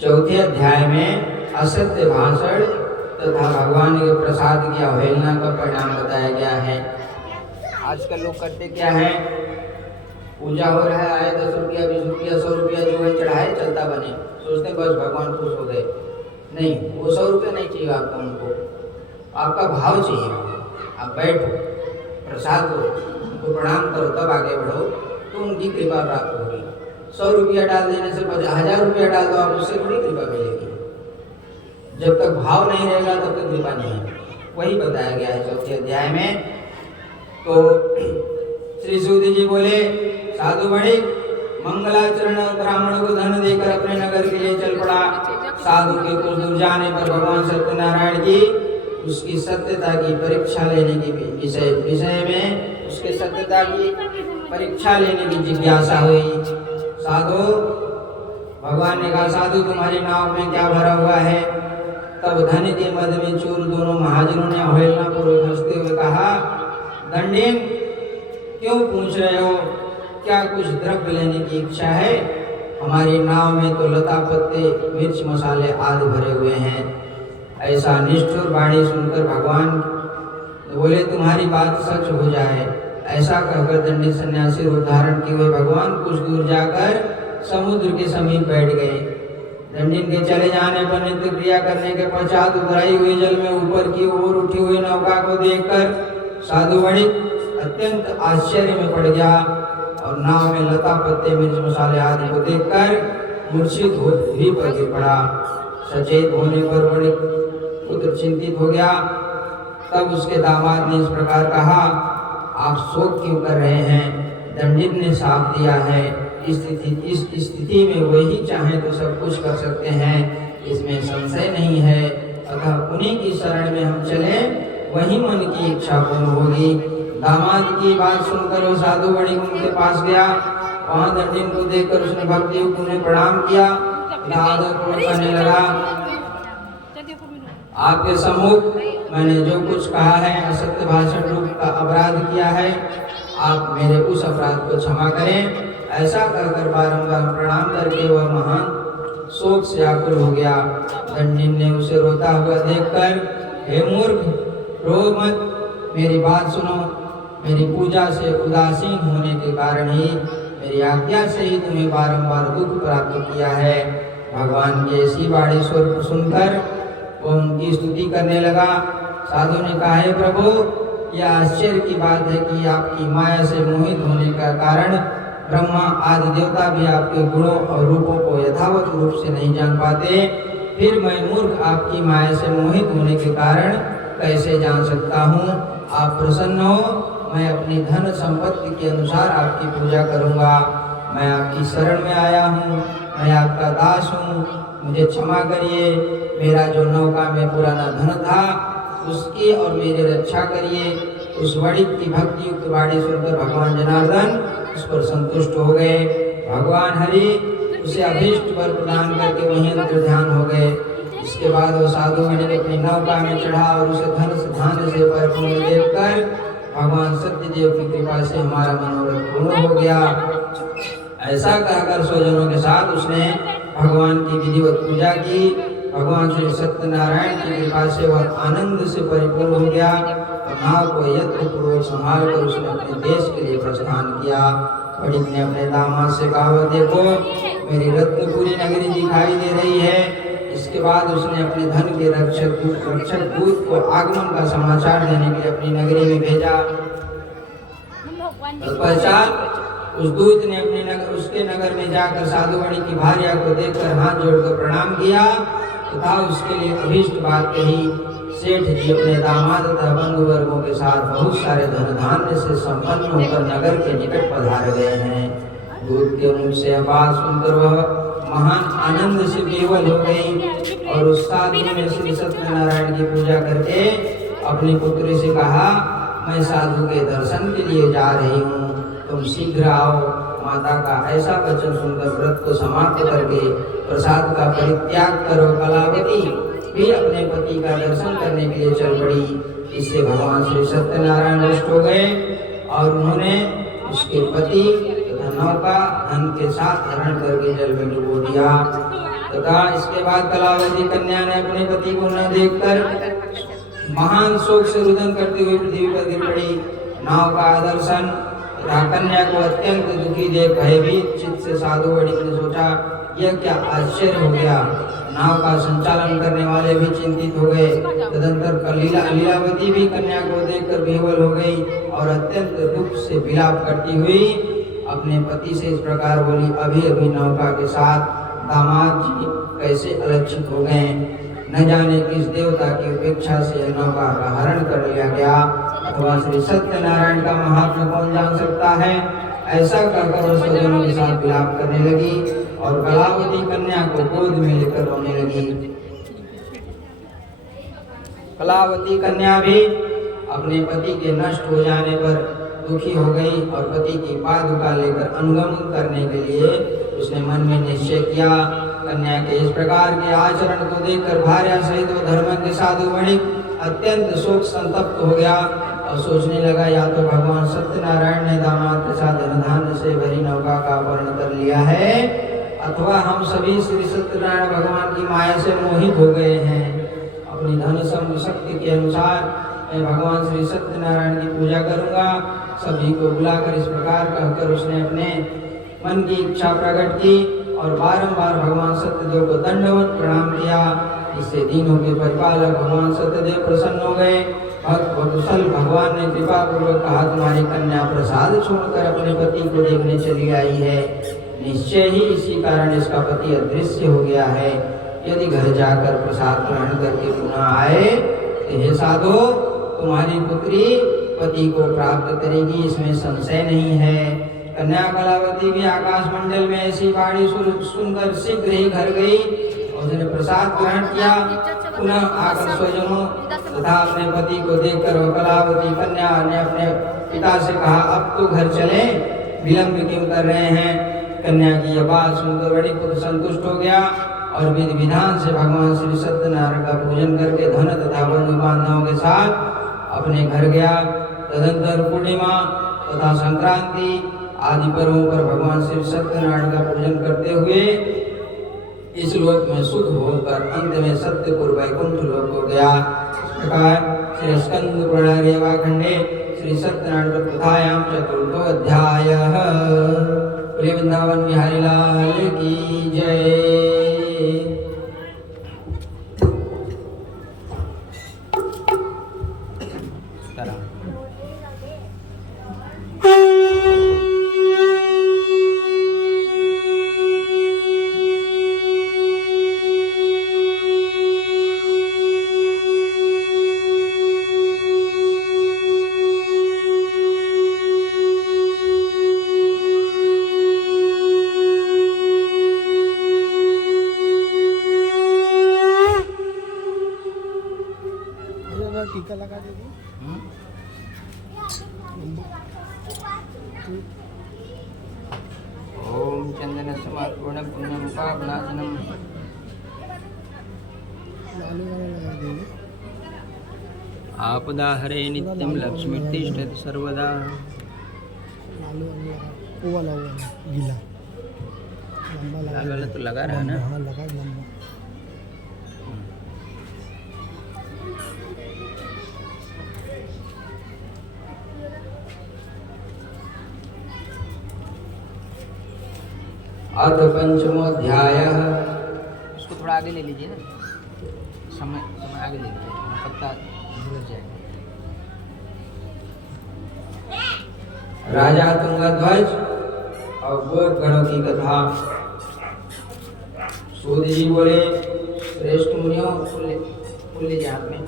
चौथे अध्याय में असत्य भाषण तथा भगवान के प्रसाद की अवहेलना का परिणाम बताया गया है। आजकल लोग करते क्या है, पूजा हो रहा है, आए 10 रुपया 20 रुपया 100 रुपया जो है चढ़ाए चलता बने, सोचते बस भगवान खुश हो गए। नहीं, वो 100 रुपया नहीं चाहिए आपको, उनको आपका भाव चाहिए। आप बैठो, प्रसाद लो, उनको प्रणाम करो, तब आगे बढ़ो तो उनकी कृपा प्राप्त होगी। 100 रुपया डाल देने से 1000 रुपया डाल दो आप, उससे थोड़ी कृपा मिलेगी। जब तक भाव नहीं रहेगा तब तक कृपा नहीं। वही बताया गया है चौथे अध्याय में। तो श्री सूत जी बोले, साधु बड़े मंगलाचरण ब्राह्मण को धन देकर अपने नगर के लिए चल पड़ा। साधु के कुछ दूर जाने पर भगवान सत्यनारायण की उसकी सत्यता की परीक्षा लेने की विषय में उसके सत्यता की परीक्षा लेने की जिज्ञासा हुई। साधु, भगवान ने कहा, साधु तुम्हारी नाव में क्या भरा हुआ है? तब धन के मद में चूर दोनों महाजनों ने अवहेलना पूर्वक हंसते हुए कहा, दंडिन क्यों पूछ रहे हो? क्या कुछ द्रव्य लेने की इच्छा है? हमारी नाव में तो लता पत्ते मिर्च मसाले आदि भरे हुए हैं। ऐसा निष्ठुर वाणी सुनकर भगवान बोले, तुम्हारी बात सच हो जाए। ऐसा कहकर दंडित सन्यासी रूप धारण किए हुए भगवान कुछ दूर जाकर समुद्र के समीप बैठ गए। दंडिन के चले जाने पर नित्य क्रिया करने के पश्चात उतराई हुई जल में ऊपर की ओर उठी हुई नौका को देखकर साधु वणिक अत्यंत आश्चर्य में पड़ गया और नाव में लता पत्ते मिर्च मसाले आदि को देखकर मूर्छित हो ही पर गिर पड़ा। सचेत होने पर वणिक पुत्र चिंतित हो गया। तब उसके दामाद ने इस प्रकार कहा, आप शोक क्यों कर रहे हैं? दंडित ने साफ दिया है, इस स्थिति में वही चाहे तो सब कुछ कर सकते हैं, इसमें संशय नहीं है। अतः उन्हीं की शरण में हम चले, वही मन की इच्छा पूर्ण होगी। दामाद की बात सुनकर वो साधु वणिक उनके पास गया। वहां दंडिन को देखकर उसने भक्ति युक्त उन्हें प्रणाम किया, आदर करने लगा। आपके सम्मुख मैंने जो कुछ कहा है, असत्य भाषण रूप का अपराध किया है, आप मेरे उस अपराध को क्षमा करें। ऐसा कहकर बारंबार प्रणाम करके वह महान शोक से आकुल हो गया। दंडिन ने उसे रोता हुआ देखकर, हे मूर्ख, रो मत, मेरी बात सुनो। मेरी पूजा से उदासीन होने के कारण ही, मेरी आज्ञा से ही तुम्हें बारंबार दुख प्राप्त किया है। भगवान की ऐसी वाणी स्वर सुनकर वो उनकी स्तुति करने लगा। साधु ने कहा, हे प्रभु, यह आश्चर्य की बात है कि आपकी माया से मोहित होने का कारण ब्रह्मा आदि देवता भी आपके गुणों और रूपों को यथावत रूप से नहीं जान पाते। फिर मैं मूर्ख आपकी माया से मोहित होने के कारण कैसे जान सकता हूँ? आप प्रसन्न हो, मैं अपनी धन संपत्ति के अनुसार आपकी पूजा करूँगा। मैं आपकी शरण में आया हूँ, मैं आपका दास हूँ, मुझे क्षमा करिए। मेरा जो नौका में पुराना धन था उसकी और मेरी रक्षा करिए। उस वणिक की भक्ति युक्त वाणी सुनकर भगवान जनार्दन उस पर संतुष्ट हो गए। भगवान हरि उसे अभीष्ट वर प्रदान करके वहीं अंतर ध्यान हो गए। इसके बाद वो साधु वणिक अपनी नौका में चढ़ा और उसे धन से धान्य से परिपूर्ण देखकर भगवान सत्यदेव की कृपा से हमारा मनोरथ पूर्ण हो गया। ऐसा कहकर स्वजनों के साथ उसने भगवान की विधिवत पूजा की। भगवान श्री सत्यनारायण की कृपा से वह आनंद से परिपूर्ण हो गया और नाव को यत्नपूर्वक संभाल कर उसने अपने देश के लिए प्रस्थान किया। वणिक ने अपने दामाद से कहा, देखो मेरी रत्नपुरी नगरी दिखाई दे रही है। इसके बाद उसने अपने धन के रक्षक दूत को आगमन का समाचार देने के लिए अपनी नगरी में भेजा। पश्चात उस दूत ने उसके नगर में जाकर साधु वणिक की भार्या को देखकर हाथ जोड़कर प्रणाम किया तथा उसके लिए अभीष्ट बात कही। सेठ जी अपने दामाद तथा बंधु वर्गों के साथ बहुत सारे धन धान्य से संपन्न होकर नगर के निकट पधार गए हैं। दूत के मुख से बात सुनकर वह महान आनंद से विह्वल हो गई और उस साधु ने श्री सत्यनारायण की पूजा करके अपनी पुत्री से कहा, मैं साधु के दर्शन के लिए जा रही हूँ, तुम शीघ्र आओ। माता का ऐसा वचन सुनकर व्रत को समाप्त करके प्रसाद का परित्याग करो कलावती भी अपने पति का दर्शन करने के लिए चल पड़ी। इससे भगवान श्री सत्यनारायण रुष्ट हो गए और उन्होंने उसके पति तथा नौका धन के साथ हरण करके जल में डुबो दिया। तथा इसके बाद कलावती कन्या ने अपने पति को न देखकर महान शोक से रुदन करती हुई पृथ्वी पर गिर पड़ी। नाव का दर्शन तथा कन्या को अत्यंत दुखी देख भयभीत चित्त से साधु वणिक ने सोचा, यह क्या आश्चर्य हो गया। नाव का संचालन करने वाले भी चिंतित हो गए। तदंतर लीलावती भी कन्या को देखकर विह्वल हो गई और अत्यंत दुख से विलाप करती हुई अपने पति से इस प्रकार बोली, अभी अभी नौका के साथ दामाद जी कैसे अलक्षित हो गए। न जाने किस देवता की उपेक्षा से नौका का हरण कर लिया गया, अथवा श्री सत्यनारायण का महात्मा कौन जान सकता है। ऐसा कहकर वह स्वजनों के साथ विलाप करने लगी और कलावती कन्या को गोद में लेकर रोने लगी। कलावती कन्या भी अपने पति के नष्ट हो जाने पर दुखी हो गई और पति की पादुका लेकर अनुगमन करने के लिए उसने मन में निश्चय किया। कन्या के इस प्रकार के आचरण को देखकर भार्या सहित वो धर्म के साधु वणिक अत्यंत शोक संतप्त हो गया और सोचने लगा, या तो भगवान सत्यनारायण ने दामाद के साथ धन से भरी नौका का अपहरण कर लिया है, अथवा हम सभी श्री सत्यनारायण भगवान की माया से मोहित हो गए हैं। अपनी धन शक्ति के अनुसार मैं भगवान श्री सत्यनारायण की पूजा करूंगा। सभी को बुलाकर इस प्रकार कहकर उसने अपने मन की इच्छा प्रकट की और बारंबार भगवान सत्यदेव को दंडवत प्रणाम किया। इससे दीनों के परिपालक भगवान सत्यदेव प्रसन्न हो गए। भक्त कुशल भगवान ने कृपा पूर्वक कहा, तुम्हारी कन्या प्रसाद छोड़कर अपने पति को देखने चली आई है। निश्चय ही इसी कारण इसका पति अदृश्य हो गया है। यदि घर जाकर प्रसाद ग्रहण करके पुनः आए तो हे साधो, तुम्हारी पुत्री पति को प्राप्त करेगी, इसमें संशय नहीं है। कन्या कलावती भी आकाश मंडल में ऐसी बाणी सुनकर शीघ्र ही घर गई और उसने प्रसाद ग्रहण किया। पुनः आकर स्वजनों तथा अपने पति को देखकर वह कलावती कन्या ने अपने पिता से कहा, अब तो घर चले, विलंब क्यों कर रहे हैं। कन्या की यह बात सुनकर बड़ी पुत्र संतुष्ट हो गया और विधि विधान से भगवान श्री सत्यनारायण का पूजन करके धन तथा बंधु बांधवों के साथ अपने घर गया। तदंतर पूर्णिमा तथा संक्रांति आदि पर्वों पर भगवान श्री सत्यनारायण का पूजन करते हुए इस लोक में सुख होकर अंत में सत्यपुर वैकुंठ लोक हो गया। इस प्रकार श्री स्कंद पुराण खंडे श्री सत्यनारायण कथायां चतुर्थो अध्यायः। वृंदावन बिहारी लाल की जय। टीका लगा दे। ओम चंदन समापूर्ण पुण्यम पावनाशनम। लालू वाला लगा देंगे। आपदा हरे नित्यम लक्ष्मी तिष्ठति सर्वदा। लालू वाला लगा, वो वाला गीला लंबा लगा। लाल वाला तो लगा रहा है ना। हाँ लगा लंबा। अथ पंचमोध्याय। उसको थोड़ा आगे ले लीजिए ना, समय आगे ले लीजिए, पत्ता झुलस जाएगा। राजा तुंगध्वज और गोप गणों की कथा। सूत जी बोले, श्रेष्ठ मुनियों, फूल लीजिए हाथ में।